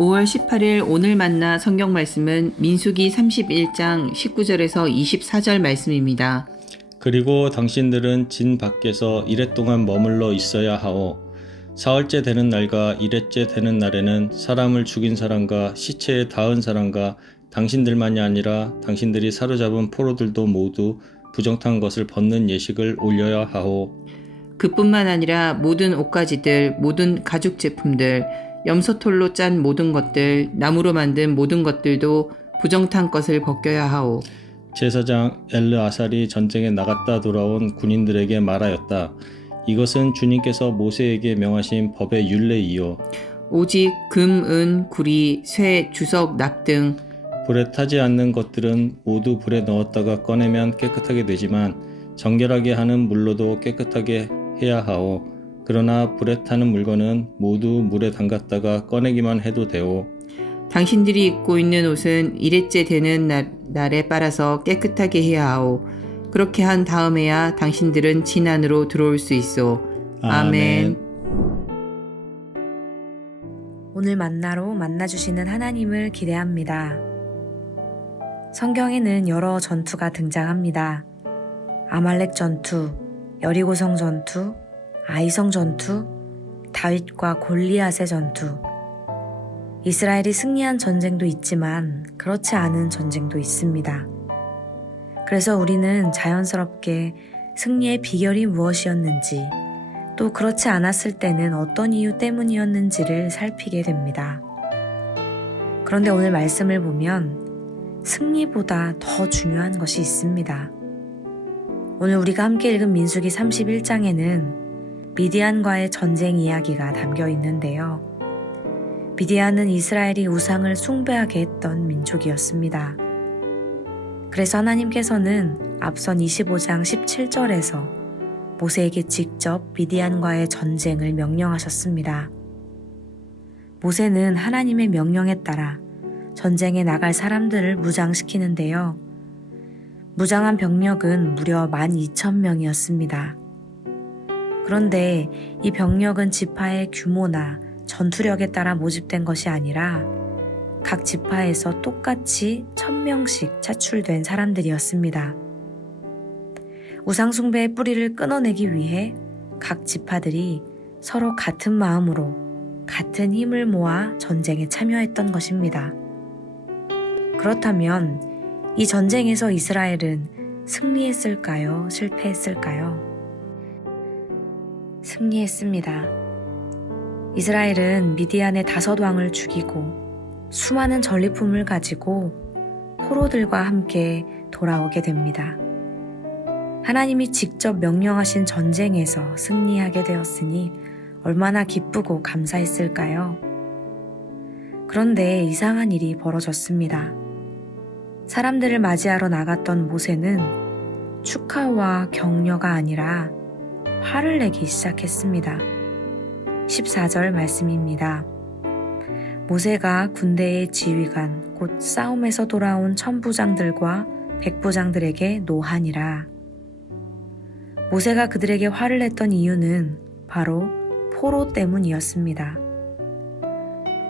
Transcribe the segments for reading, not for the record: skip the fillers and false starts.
5월 18일 오늘 만나 성경 말씀은 민수기 31장 19절에서 24절 말씀입니다. 그리고 당신들은 진 밖에서 이레 동안 머물러 있어야 하오. 사흘째 되는 날과 이레째 되는 날에는 사람을 죽인 사람과 시체에 닿은 사람과 당신들만이 아니라 당신들이 사로잡은 포로들도 모두 부정탄 것을 벗는 예식을 올려야 하오. 그뿐만 아니라 모든 옷가지들, 모든 가죽 제품들, 염소털로 짠 모든 것들, 나무로 만든 모든 것들도 부정탄 것을 벗겨야 하오. 제사장 엘르아살이 전쟁에 나갔다 돌아온 군인들에게 말하였다. 이것은 주님께서 모세에게 명하신 법의 율례이요. 오직 금, 은, 구리, 쇠, 주석, 납 등 불에 타지 않는 것들은 모두 불에 넣었다가 꺼내면 깨끗하게 되지만 정결하게 하는 물로도 깨끗하게 해야 하오. 그러나 불에 타는 물건은 모두 물에 담갔다가 꺼내기만 해도 되오. 당신들이 입고 있는 옷은 이레째 되는 날에 빨아서 깨끗하게 해야 하오. 그렇게 한 다음에야 당신들은 진 안으로 들어올 수 있어. 아멘. 오늘 만나로 만나주시는 하나님을 기대합니다. 성경에는 여러 전투가 등장합니다. 아말렉 전투, 여리고성 전투, 아이성 전투, 다윗과 골리앗의 전투. 이스라엘이 승리한 전쟁도 있지만 그렇지 않은 전쟁도 있습니다. 그래서 우리는 자연스럽게 승리의 비결이 무엇이었는지, 또 그렇지 않았을 때는 어떤 이유 때문이었는지를 살피게 됩니다. 그런데 오늘 말씀을 보면 승리보다 더 중요한 것이 있습니다. 오늘 우리가 함께 읽은 민수기 31장에는 미디안과의 전쟁 이야기가 담겨 있는데요. 미디안은 이스라엘이 우상을 숭배하게 했던 민족이었습니다. 그래서 하나님께서는 앞선 25장 17절에서 모세에게 직접 미디안과의 전쟁을 명령하셨습니다. 모세는 하나님의 명령에 따라 전쟁에 나갈 사람들을 무장시키는데요. 무장한 병력은 무려 12,000명이었습니다. 그런데 이 병력은 지파의 규모나 전투력에 따라 모집된 것이 아니라 각 지파에서 똑같이 1,000명씩 차출된 사람들이었습니다. 우상숭배의 뿌리를 끊어내기 위해 각 지파들이 서로 같은 마음으로 같은 힘을 모아 전쟁에 참여했던 것입니다. 그렇다면 이 전쟁에서 이스라엘은 승리했을까요? 실패했을까요? 승리했습니다. 이스라엘은 미디안의 5왕을 죽이고 수많은 전리품을 가지고 포로들과 함께 돌아오게 됩니다. 하나님이 직접 명령하신 전쟁에서 승리하게 되었으니 얼마나 기쁘고 감사했을까요? 그런데 이상한 일이 벌어졌습니다. 사람들을 맞이하러 나갔던 모세는 축하와 격려가 아니라 화를 내기 시작했습니다. 14절 말씀입니다. 모세가 군대의 지휘관 곧 싸움에서 돌아온 천부장들과 백부장들에게 노하니라. 모세가 그들에게 화를 냈던 이유는 바로 포로 때문이었습니다.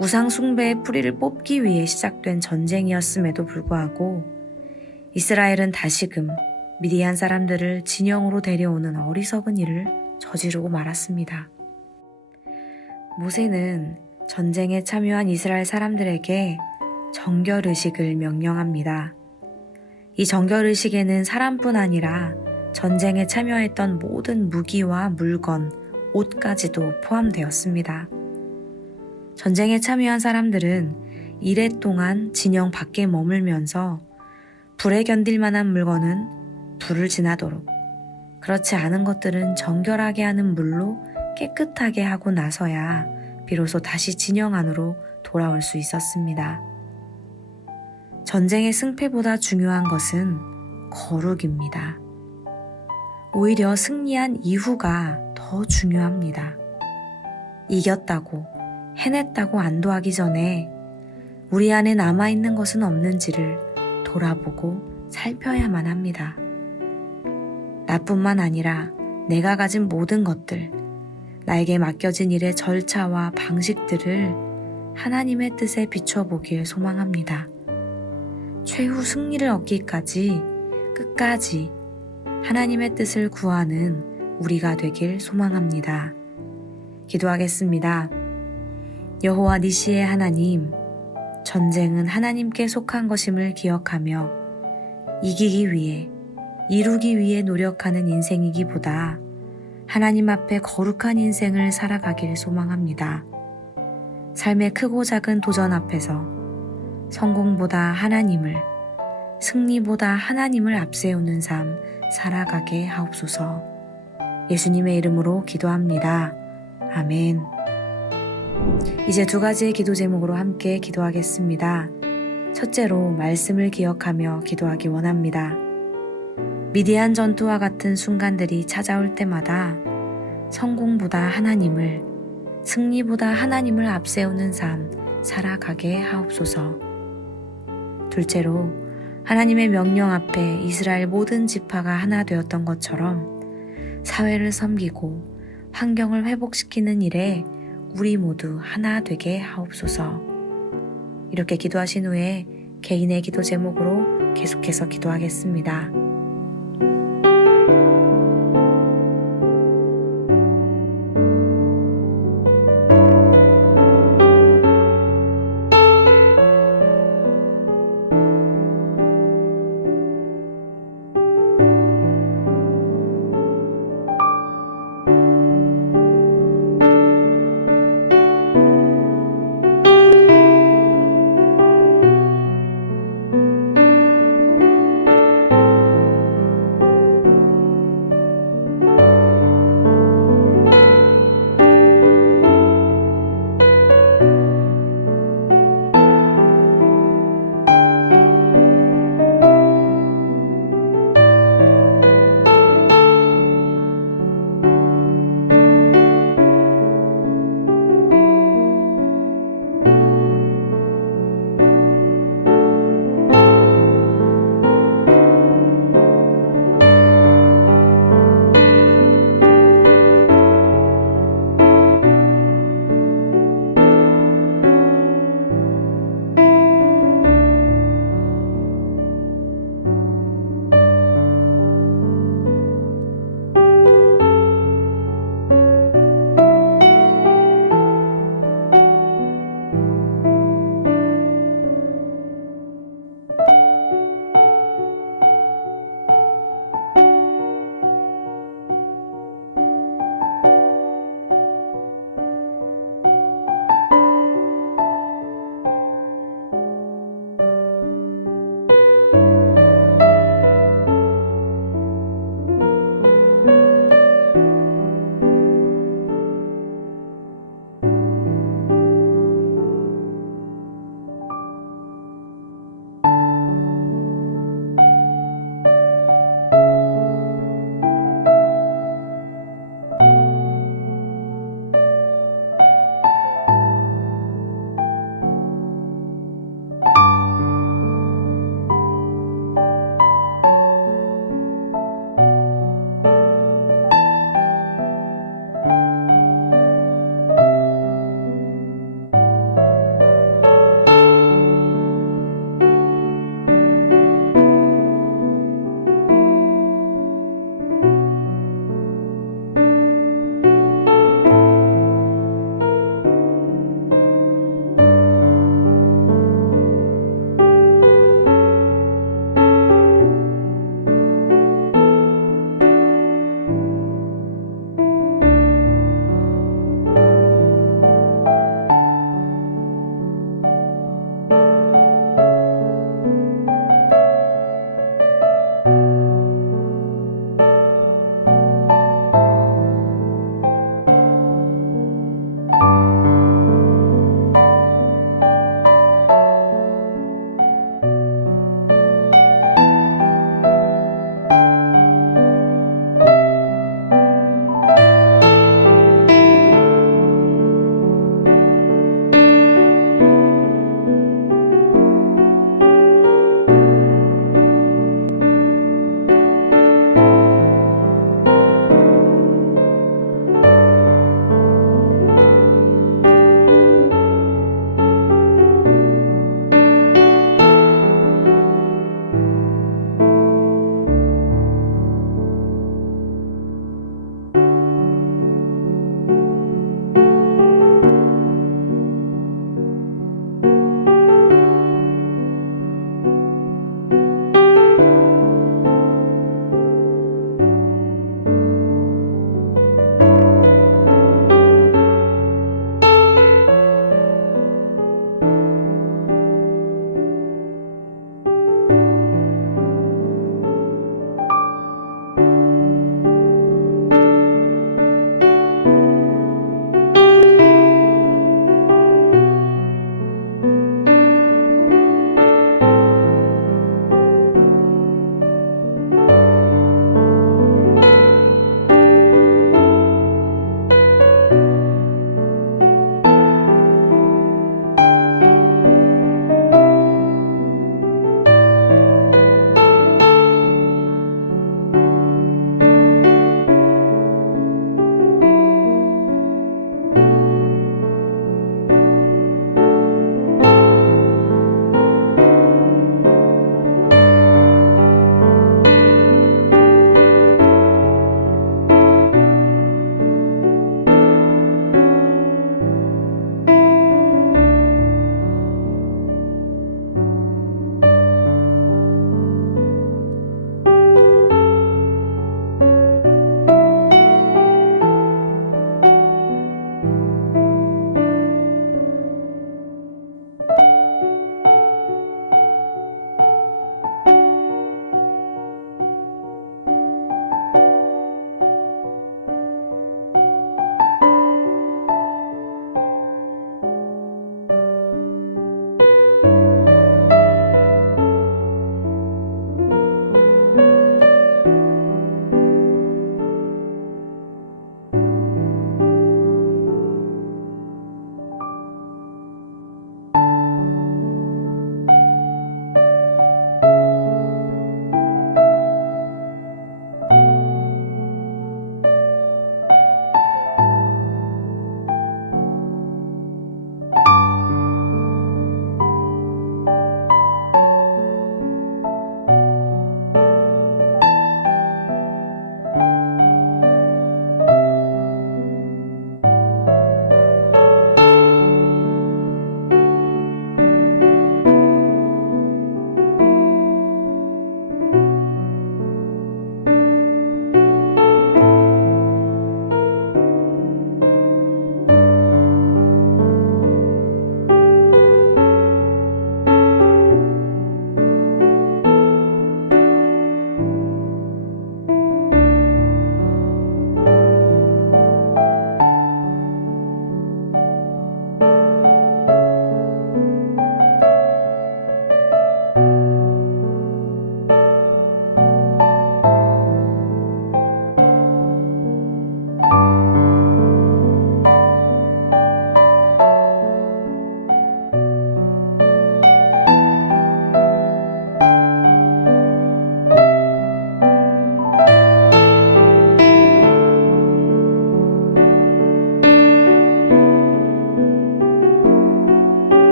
우상 숭배의 뿌리를 뽑기 위해 시작된 전쟁이었음에도 불구하고 이스라엘은 다시금 미디안 사람들을 진영으로 데려오는 어리석은 일을 저지르고 말았습니다. 모세는 전쟁에 참여한 이스라엘 사람들에게 정결의식을 명령합니다. 이 정결의식에는 사람뿐 아니라 전쟁에 참여했던 모든 무기와 물건, 옷까지도 포함되었습니다. 전쟁에 참여한 사람들은 이레 동안 진영 밖에 머물면서 불에 견딜 만한 물건은 불을 지나도록, 그렇지 않은 것들은 정결하게 하는 물로 깨끗하게 하고 나서야 비로소 다시 진영 안으로 돌아올 수 있었습니다. 전쟁의 승패보다 중요한 것은 거룩입니다. 오히려 승리한 이후가 더 중요합니다. 이겼다고, 해냈다고 안도하기 전에 우리 안에 남아있는 것은 없는지를 돌아보고 살펴야만 합니다. 나뿐만 아니라 내가 가진 모든 것들, 나에게 맡겨진 일의 절차와 방식들을 하나님의 뜻에 비춰보길 소망합니다. 최후 승리를 얻기까지 끝까지 하나님의 뜻을 구하는 우리가 되길 소망합니다. 기도하겠습니다. 여호와 니시의 하나님, 전쟁은 하나님께 속한 것임을 기억하며 이기기 위해, 이루기 위해 노력하는 인생이기보다 하나님 앞에 거룩한 인생을 살아가길 소망합니다. 삶의 크고 작은 도전 앞에서 성공보다 하나님을, 승리보다 하나님을 앞세우는 삶 살아가게 하옵소서. 예수님의 이름으로 기도합니다. 아멘. 이제 2가지의 기도 제목으로 함께 기도하겠습니다. 첫째로 말씀을 기억하며 기도하기 원합니다. 미디안 전투와 같은 순간들이 찾아올 때마다 성공보다 하나님을, 승리보다 하나님을 앞세우는 삶 살아가게 하옵소서. 둘째로 하나님의 명령 앞에 이스라엘 모든 지파가 하나 되었던 것처럼 사회를 섬기고 환경을 회복시키는 일에 우리 모두 하나 되게 하옵소서. 이렇게 기도하신 후에 개인의 기도 제목으로 계속해서 기도하겠습니다.